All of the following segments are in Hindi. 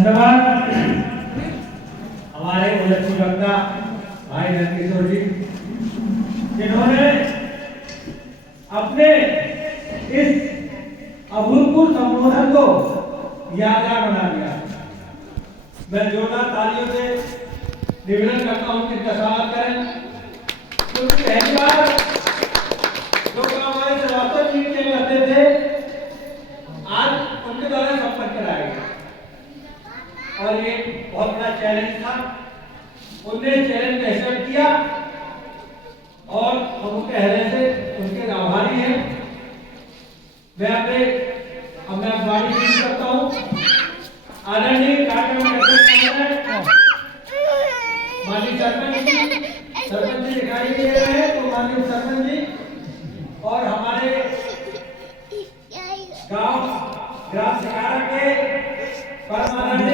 धन्यवाद हमारे ओलक्ष्मी वक्ता भाई नंदकिशोर जी, जिन्होंने अपने इस अभूतपूर्व संबोधन को यादगार बना दिया। मैं जोरदार तालियों से निवेदन करता हूं कि इनका स्वागत करें, क्योंकि पहली बार जो काम हमारे श्रीवास्तव जी के करते थे आज उनके द्वारा संपन्न कराया गया और ये बहुत बड़ा चैलेंज था। उनने चैलेंज का एक्सेप्ट किया और हम उनके हृदय से उनके आभारी हैं। मैं अपने वाणी पेश करता हूँ। आदरणीय कार्यक्रम माननीय सरपंच जी दिखाई दे रहे हैं, तो माननीय सरपंच जी और हमारे गांव ग्राम सिकारा के परमानंद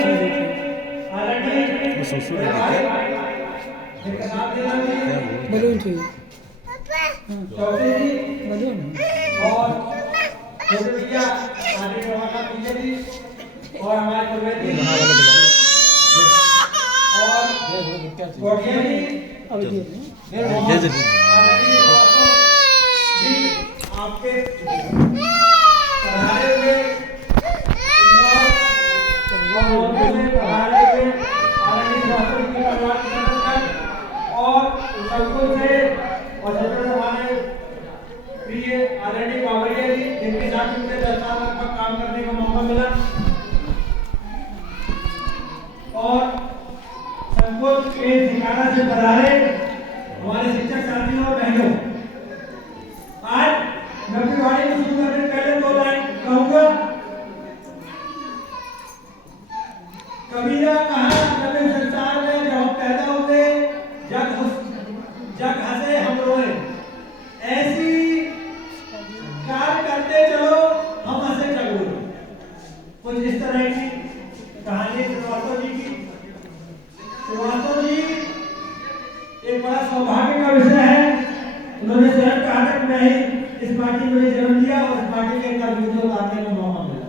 बलून चाहिए बलून और छोटे भैया आगे वाला पीछे जी और हमारे कुलवैद्य और कोटिया जी आपके पढ़ाए हुए और संकुल से और हमारे प्रिय आदरणीय बाबरिया जी, जिनके साथ मुझे 10 साल तक काम करने का मौका मिला, और संकुल के ठिकाना से पधारे हमारे शिक्षक साथियों और बहनों। आज मैं अपनी वाणी को शुरू करने से पहले 2 लाइन कहूंगा। कबीरा कहा कभी संसार में जब हम पैदा हुए जग हंसे हम रोए, ऐसी कार्य करते चलो हम हंसे जग रोए। कुछ इस तरह की कहानी श्रीवास्तव जी की। श्रीवास्तव जी एक बड़ा सौभाग्य का विषय है। उन्होंने स्वयं कहा था कि मैं ही इस पार्टी में जन्म लिया और इस पार्टी के अंदर मुझे उतारने का मौका मिला।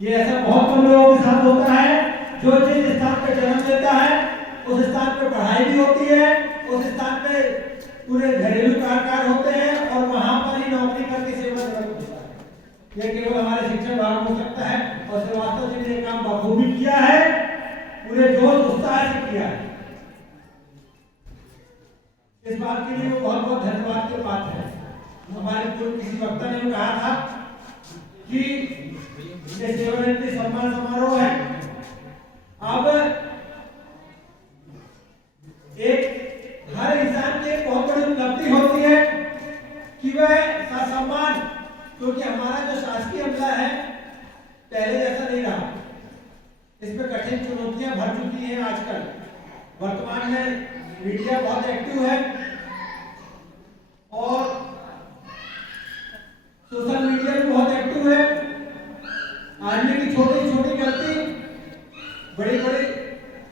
ये ऐसा बहुत कम लोगों के साथ होता है। जो जिस स्थान पर जन्म लेता है उस स्थान पर पढ़ाई भी होती है, उस स्थान पे पूरे घरेलू कार्य होते हैं और वहां पर ही नौकरी करके सेवा जरूर होता है। यह केवल हमारे शिक्षण विभाग हो सकता है और श्रीवास्तव जी ने काम बखूबी किया है, पूरे जोश उत्साह से किया है। इस बात के लिए वो बहुत बहुत धन्यवाद के पात्र है। हमारे पूर्व किसी वक्ता ने कहा था कि ये सेवानिवृत्ति सम्मान समारोह है। अब एक हर इंसान की एक बहुत बड़ी उपलब्धि होती है कि वह सम्मान, क्योंकि हमारा जो शासकीय अमला है पहले जैसा नहीं रहा। इसमें कठिन चुनौतियां भर चुकी हैं। आजकल वर्तमान में मीडिया बहुत एक्टिव है और सोशल मीडिया भी बहुत एक्टिव है। आदमी की छोटी छोटी गलती बड़ी बड़ी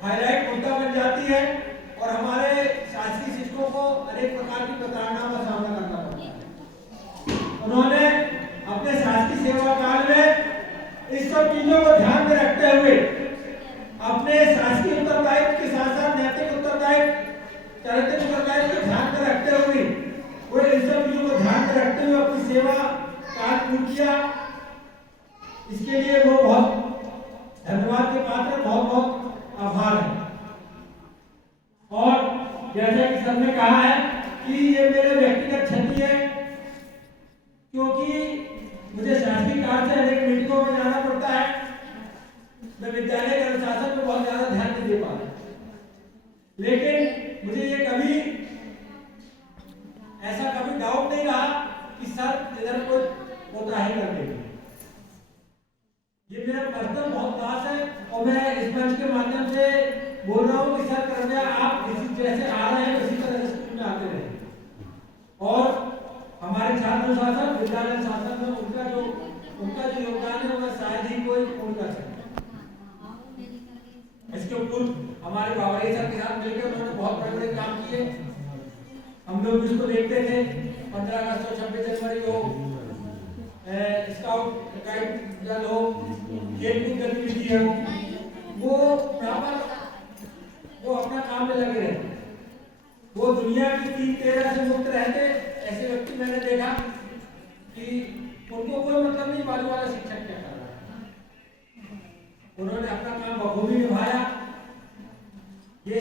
हाईलाइट मुद्दा बन जाती है और हमारे शासकीय शिक्षकों को अनेक प्रकार की प्रताड़नाओं का सामना करना पड़ता है। उन्होंने अपने शासकीय सेवा काल में इस सब चीजों को ध्यान में रखते हुए अपने शासकीय उत्तरदायित्व के साथ साथ नैतिक उत्तरदायित्व, चारित्रिक उत्तरदायित्व को ध्यान में रखते हुए वो इन सब चीजों को ध्यान में रखते हुए अपनी सेवा काल पूर्ण किया। इसके लिए वो बहुत धन्यवाद के पात्र, बहुत बहुत आभार है। और जैसा कि सबने कहा है कि ये मेरे व्यक्तिगत क्षति है, क्योंकि मुझे शासकीय कार्य से अनेक मीटिंगों में जाना पड़ता है। मैं विद्यालय के अनुशासन पर बहुत ज्यादा ध्यान नहीं दे पा रहा, लेकिन मुझे ये कभी ऐसा कभी डाउट नहीं रहा कि सर इधर कोई कोताही कर देंगे। ये मेरा कर्तव्य बहुत खास है और मैं इस मंच के माध्यम से बोल रहा हूँ कि सर कृपया आप इसी जैसे आ रहे हैं उसी तरह से स्कूल में आते रहे। और हमारे छात्र अनुशासन, विद्यालय शासन में उनका जो योगदान है वह शायद ही कोई पूर्ण कर सके। इसके ऊपर हमारे बाबरिया सर के साथ मिलकर उन्होंने बहुत बड़े बड़े काम किए। हम लोग जिसको देखते थे 15 अगस्त और 26 जनवरी हो, स्काउट गाइड दल हो, खेलकूद गतिविधि हो, पर वो अपना काम में लगे रहते, वो दुनिया की 3-13 से मुक्त रहते। ऐसे व्यक्ति मैंने देखा कि उनको कोई मतलब नहीं बाजू वाला शिक्षक क्या कर रहा है, उन्होंने अपना काम बखूबी निभाया। ये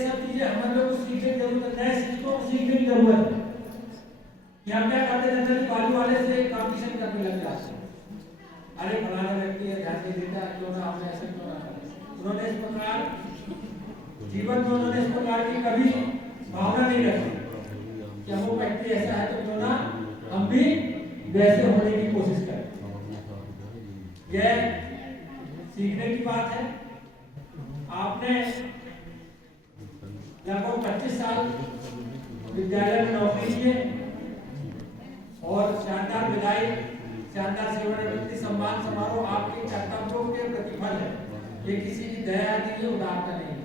सब चीजें हम लोग को सीखने की जरूरत है, नए शिक्षकों को सीखने की जरूरत है कि हम क्या करते हैं, बाजू वाले से कॉम्पिटिशन करने लग जाते हैं। अरे फलाना व्यक्ति है, ध्यान नहीं देता, क्यों ना हमने ऐसा क्यों ना करें। उन्होंने इस प्रकार जीवन में उन्होंने इस प्रकार की कभी भावना नहीं रखी कि वो व्यक्ति ऐसा है तो क्यों ना हम भी वैसे होने की कोशिश करें। यह सीखने की बात है। आपने लगभग 25 साल विद्यालय में नौकरी की और शानदार विदाई, शानदार सेवानिवृत्ति सम्मान समारोह आपके कर्तव्यों के प्रतिफल है। ये किसी की दया नहीं है, उदारता नहीं है,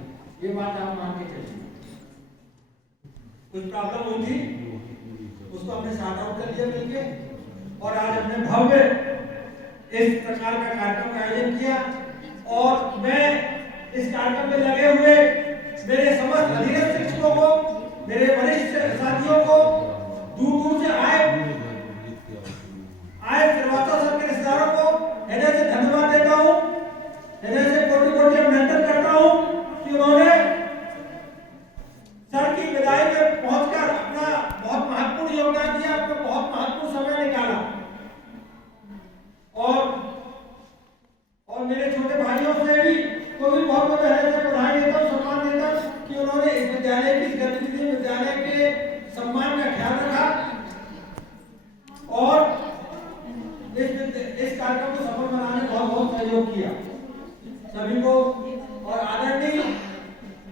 ये बात आप मान के चलिए। कुछ प्रॉब्लम हुई थी, उसको हमने सॉर्ट आउट कर दिया मिलके, और आज हमने भव्य इस प्रकार का कार्यक्रम का आयोजन किया। और मैं इस कार्यक्रम में लगे हुए मेरे समस्त अधीनस्थ शिक्षकों को, मेरे वरिष्ठ साथियों को, दूर दूर से आए श्रीवास्तव सर के रिश्तेदारों को हृदय से धन्यवाद देता हूँ, हृदय से कोटि कोटि अभिनंदन करता हूँ कि उन्होंने सर की विदाई में पहुंचकर अपना बहुत महत्वपूर्ण योगदान दिया, अपना बहुत महत्वपूर्ण समय निकाला। और मेरे छोटे भाइयों से भी को भी बहुत बहुत हृदय से बधाई देता हूँ, सम्मान देता हूँ कि उन्होंने इस विद्यालय की इस गतिविधि में विद्यालय के सम्मान का ख्याल रखा और इस कार्यक्रम को सफल बनाने में बहुत बहुत सहयोग किया सभी को। और आदरणीय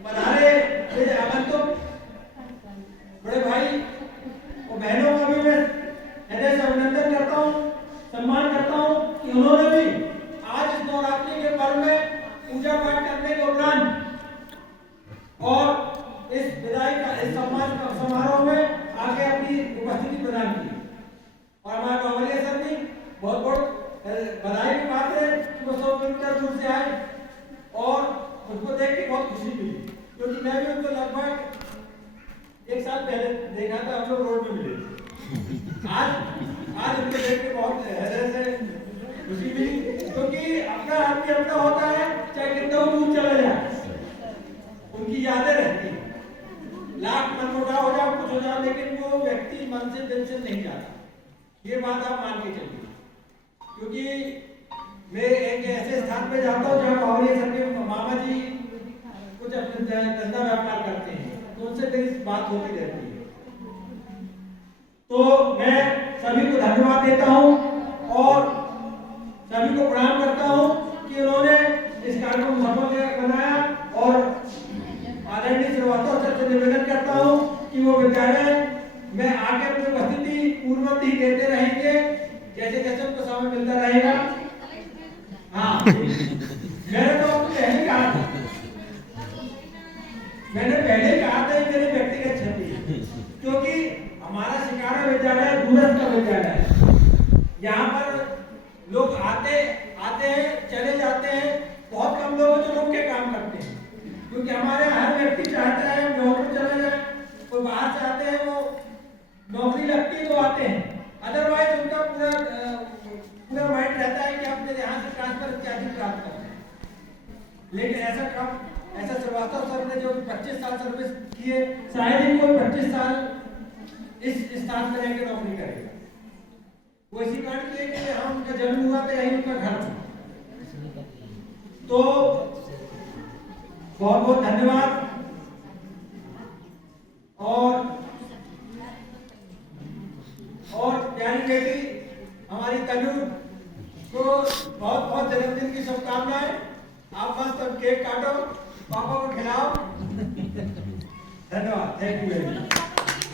पधारे मेरे आगंतुक बड़े भाई और बहनों का भी मैं हृदय से अभिनंदन करता हूँ, सम्मान करता हूँ कि उन्होंने भी आज इस नवरात्रि के पर्व में पूजा पाठ करने के उपरांत और इस विदाई का इस सम्मान समारोह में आगे अपनी उपस्थिति प्रदान की। और हमारे बावलिया सर भी बहुत बहुत बधाई की बात है कि वो 100 किलोमीटर दूर से आए और उसको देख के बहुत खुशी मिली, क्योंकि मैं भी उनको लगभग 1 साल पहले देखा था, हम लोग रोड में मिले थे। आज उनको देख के बहुत हृदय से खुशी मिली, क्योंकि अपना आदमी अपना होता है, चाहे कितना दूर चला जाए, उनकी यादें रहती हैं। लाख मनमुटाव हो जाए, कुछ हो जाए, लेकिन वो व्यक्ति मन से दिल से नहीं जाता। ये बात आप मान के चलिए, क्योंकि मैं एक ऐसे स्थान पे जाता हूँ जहाँ बावरिया सर के मामा जी कुछ अपने धंधा व्यापार करते हैं, तो उनसे मेरी बात होती रहती है। तो मैं सभी को धन्यवाद देता हूँ और सभी को प्रणाम करता हूँ कि उन्होंने इस कार्यक्रम को सफल बनाया। और आदरणीय श्रीवास्तव सर से निवेदन करता हूँ कि वो विद्यालय में आगे अपनी उपस्थिति पूर्ववत ही देते रहेंगे, जैसे जैसे उनको समय मिलता रहेगा। हाँ, मैंने तो आपको पहले कहा था, मेरी व्यक्तिगत छवि, क्योंकि हमारा शिकारा विद्यालय दूरस्थ का विद्यालय है। यहाँ पर लोग आते हैं, चले जाते हैं, बहुत कम लोग जो रुक के काम करते हैं, क्योंकि हमारे हर व्यक्ति चाहता है नौकरी चले जाए। कोई बाहर से आते हैं, वो नौकरी लगती है तो आते हैं, अदरवाइज उनका पूरा माइंड रहता है कि अपने यहाँ से ट्रांसफर इत्यादि प्राप्त करना है। लेकिन ऐसा श्रीवास्तव सर ने जो 25 साल सर्विस किए, शायद ही कोई 25 साल इस स्थान पर रहकर नौकरी करेगा। वो इसी कारण के कि हम उनका जन्म हुआ था, यही उनका घर था। तो बहुत बहुत धन्यवाद। और प्यारी बेटी हमारी तनु को बहुत बहुत जन्मदिन की शुभकामनाएं। आप बस तब केक काटो, पापा को खिलाओ। धन्यवाद, थैंक यू वेरी मच।